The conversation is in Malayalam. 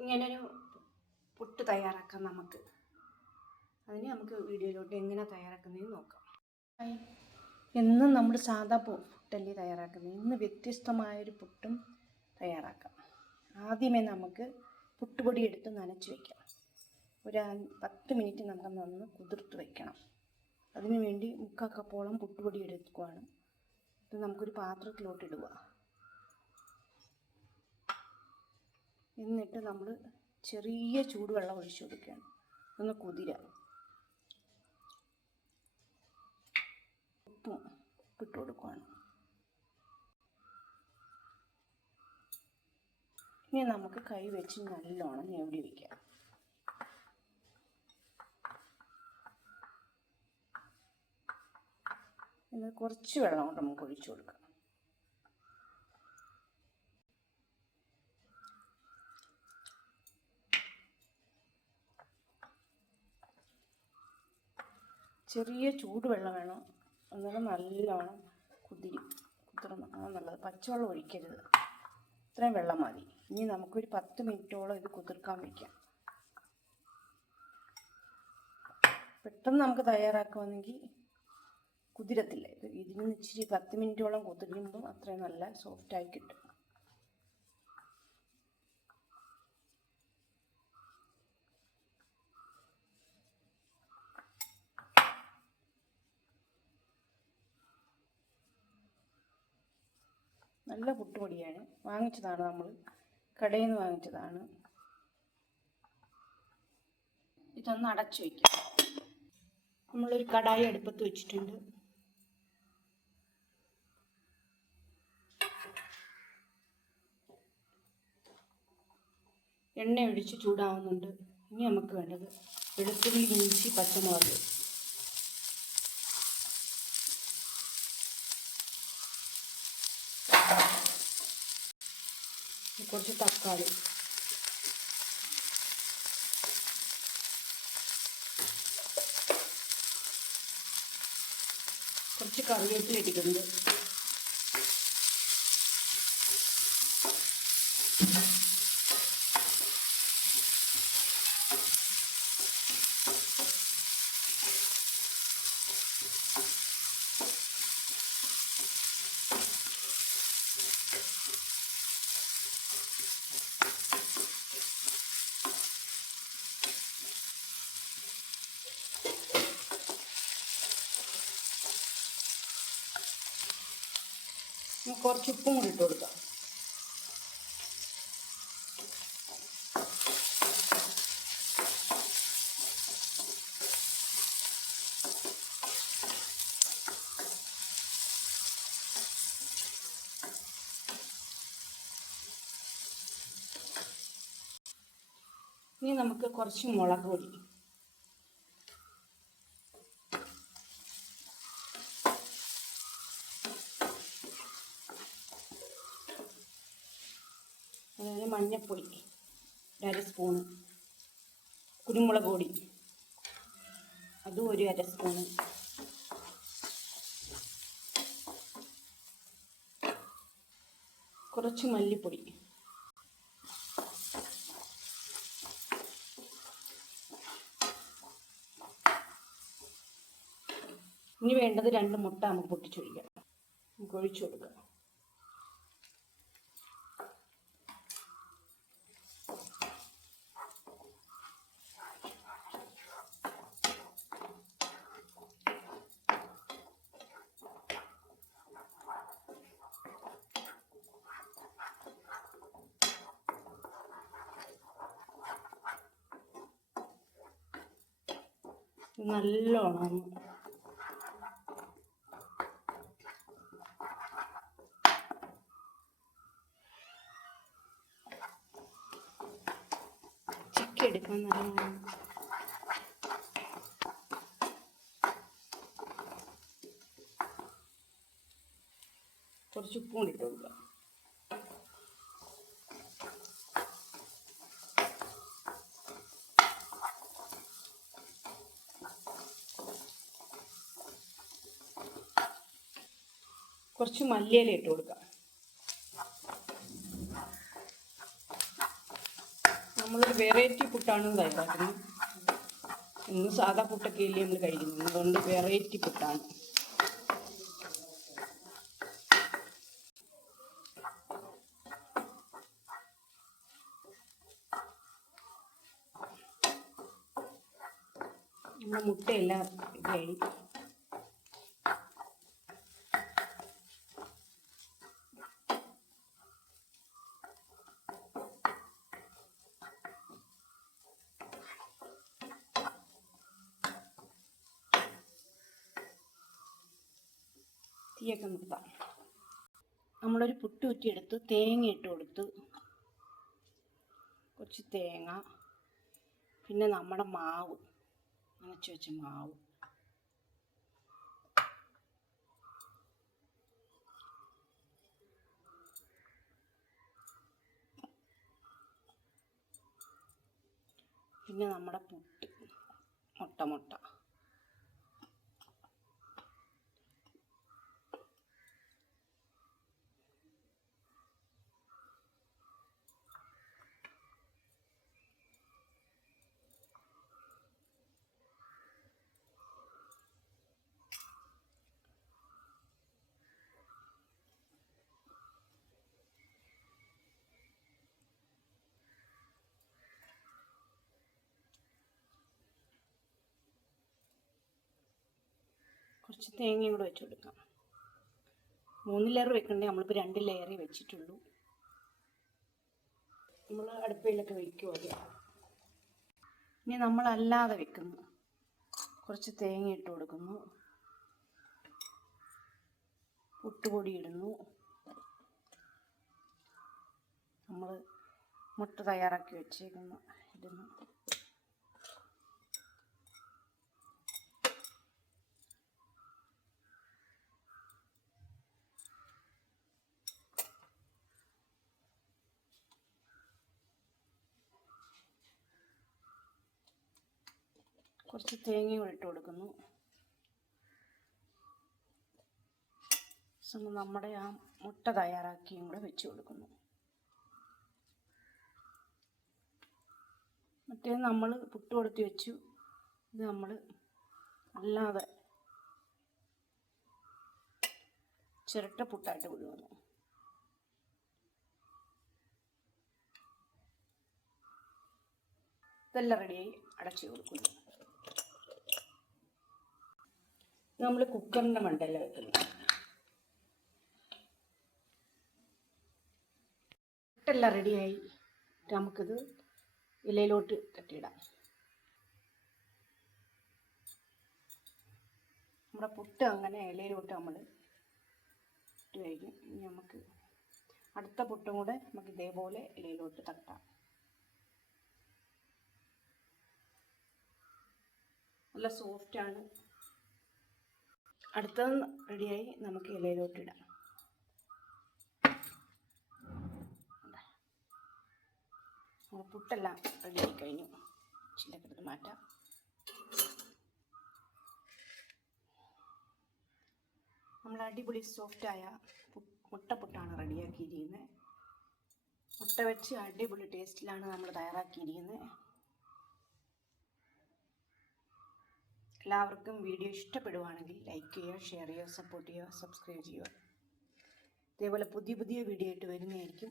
ഇങ്ങനൊരു പുട്ട് തയ്യാറാക്കാം നമുക്ക്. അതിന് നമുക്ക് വീഡിയോയിലോട്ട് എങ്ങനെ തയ്യാറാക്കുന്നതെന്ന് നോക്കാം. എന്നും നമ്മൾ സാധാ പുട്ടല്ലേ തയ്യാറാക്കുന്നത്? ഇന്ന് വ്യത്യസ്തമായൊരു പുട്ടും തയ്യാറാക്കാം. ആദ്യമേ നമുക്ക് പുട്ടുപൊടി എടുത്ത് നനച്ച് വയ്ക്കാം ഒരു പത്ത് മിനിറ്റ് നമുക്ക് നന്ന് കുതിർത്ത് വയ്ക്കണം അതിനു വേണ്ടി പുട്ടുപൊടി എടുക്കുവാണ്. ഇത് നമുക്കൊരു പാത്രത്തിലോട്ട് ഇടുക എന്നിട്ട് നമ്മൾ ചെറിയ ചൂടുവെള്ളം ഒഴിച്ചു കൊടുക്കുകയാണ് ഒന്ന് കുതിര. ഉപ്പും ഇട്ട് കൊടുക്കുകയാണ് ഇനി നമുക്ക് കൈ വെച്ച് നല്ലോണം ഞെവിടി വയ്ക്കാം ഇന്ന് കുറച്ച് വെള്ളം കൊണ്ട് നമുക്ക് ഒഴിച്ചു കൊടുക്കാം. ചെറിയ ചൂടുവെള്ളം വേണം. എന്നാലും നല്ലോണം കുതിരി കുതിർന്ന്. ആ നല്ലത്. പച്ചവെള്ളം ഒഴിക്കരുത്. ഇത്രയും വെള്ളം മതി. ഇനി നമുക്കൊരു പത്ത് മിനിറ്റോളം ഇത് കുതിർക്കാൻ വയ്ക്കാം പെട്ടെന്ന് നമുക്ക് തയ്യാറാക്കുവാണെങ്കിൽ കുതിരത്തില്ല? ഇത് ഇതിന് ഇച്ചിരി പത്ത് മിനിറ്റോളം കുതിരുമ്പോൾ അത്രയും നല്ല സോഫ്റ്റായി കിട്ടും. നല്ല പുട്ടുപൊടിയാണ്. വാങ്ങിച്ചതാണ് നമ്മൾ കടയിൽ നിന്ന് വാങ്ങിച്ചതാണ്. ഇതൊന്ന് അടച്ചു വയ്ക്കാം നമ്മളൊരു കടായി അടുപ്പത്ത് വെച്ചിട്ടുണ്ട്. എണ്ണ ഒഴിച്ച് ചൂടാവുന്നുണ്ട്. ഇനി നമുക്ക് വേണ്ടത് വെളുത്തുള്ളി ഇഞ്ചി പച്ചമുളക്. കുറച്ച് തക്കാളി. കുറച്ച് കറിവേപ്പില ഇട്ടിട്ടുണ്ട്. കുറച്ച് ഉപ്പും കൂടി ഇട്ട് കൊടുക്കാം. ഇനി നമുക്ക് കുറച്ച് മുളക് പൊടി. അതായത് മഞ്ഞൾപ്പൊടി ഒരു സ്പൂണ് കുരുമുളക് പൊടി അതും ഒരു അര സ്പൂണ്. കുറച്ച് മല്ലിപ്പൊടി. ഇനി വേണ്ടത് രണ്ട് മുട്ട നമുക്ക് പൊട്ടിച്ചൊഴിക്കാം. നമുക്ക് ഒഴിച്ചു കൊടുക്കാം. നല്ലോണം. ചിക്കി എടുക്കാൻ നല്ലോണം. കുറച്ച് ഉപ്പും ഇട്ട് കൊടുക്കാം. കുറച്ച് മല്ലിയില ഇട്ട് കൊടുക്കാം. നമ്മളൊരു വെറൈറ്റി പുട്ടാണ് തയ്യാറാക്കുന്നത്. ഇന്ന് സാധാ പുട്ടൊക്കെ ഇല്ലേ നമ്മൾ കഴിക്കുന്നത്. അതുകൊണ്ട് വെറൈറ്റി പുട്ടാണ്. മുട്ടയെല്ലാം ഇതായി തീയൊക്കെ നിർത്താം നമ്മളൊരു പുട്ട് കുറ്റിയെടുത്ത് തേങ്ങ ഇട്ട് കൊടുത്ത്. കുറച്ച് തേങ്ങ പിന്നെ നമ്മുടെ മാവ്. നനച്ച് വെച്ച മാവ്. പിന്നെ നമ്മുടെ പുട്ട്. മുട്ട മുട്ട. കുറച്ച് തേങ്ങയും കൂടെ വെച്ച് കൊടുക്കാം. മൂന്ന് ലെയർ വെക്കണ്ടേ? നമ്മളിപ്പോൾ രണ്ട് ലെയറേ വെച്ചിട്ടുള്ളൂ. നമ്മൾ അടുപ്പയിലൊക്കെ വയ്ക്കും അത്? ഇനി നമ്മളല്ലാതെ വെക്കുന്നു. കുറച്ച് തേങ്ങ ഇട്ട് കൊടുക്കുന്നു. പുട്ടുപൊടി ഇടുന്നു. നമ്മൾ മുട്ട തയ്യാറാക്കി വെച്ചേക്കുന്നു. ഇടുന്നു. കുറച്ച് തേങ്ങയും ഇട്ട് കൊടുക്കുന്നു. നമ്മുടെ ആ മുട്ട തയ്യാറാക്കിയും കൂടെ വെച്ച് കൊടുക്കുന്നു. മറ്റേ നമ്മൾ പുട്ട് കൊടുത്തി വെച്ചു. ഇത് നമ്മൾ അല്ലാതെ ചിരട്ട പുട്ടായിട്ട് വിടുന്നു ഇതെല്ലാം റെഡിയായി അടച്ചു കൊടുക്കുന്നു. നമ്മൾ കുക്കറിന്റെ മണ്ടയിൽ വെക്കുന്നത് എല്ലാം റെഡിയായി. നമുക്കിത് ഇലയിലോട്ട് തട്ടിയിടാം. നമ്മുടെ പുട്ട് അങ്ങനെ ഇലയിലോട്ട് നമ്മൾ ഇട്ട് കഴിക്കും ഇനി നമുക്ക് അടുത്ത പുട്ടും കൂടെ നമുക്ക് ഇതേപോലെ ഇലയിലോട്ട് തട്ടാം. നല്ല സോഫ്റ്റാണ്. അടുത്തത് റെഡിയായി നമുക്ക് ഇലയിലോട്ട് ഇടാം. നമ്മുടെ പുട്ടെല്ലാം റെഡിയായി കഴിഞ്ഞു. ചില്ലക്കെടുത്ത് മാറ്റാം. നമ്മൾ അടിപൊളി സോഫ്റ്റായ മുട്ടപ്പുട്ടാണ് റെഡിയാക്കിയിരിക്കുന്നത്. മുട്ട വെച്ച് അടിപൊളി ടേസ്റ്റിലാണ് നമ്മൾ തയ്യാറാക്കിയിരിക്കുന്നത്. എല്ലാവർക്കും വീഡിയോ ഇഷ്ടപ്പെടുവാണെങ്കിൽ ലൈക്ക് ചെയ്യുക ഷെയർ ചെയ്യുക സപ്പോർട്ട് ചെയ്യുക സബ്സ്ക്രൈബ് ചെയ്യുക. ഇതേപോലെ പുതിയ പുതിയ വീഡിയോ ആയിട്ട് വരുന്നതായിരിക്കും.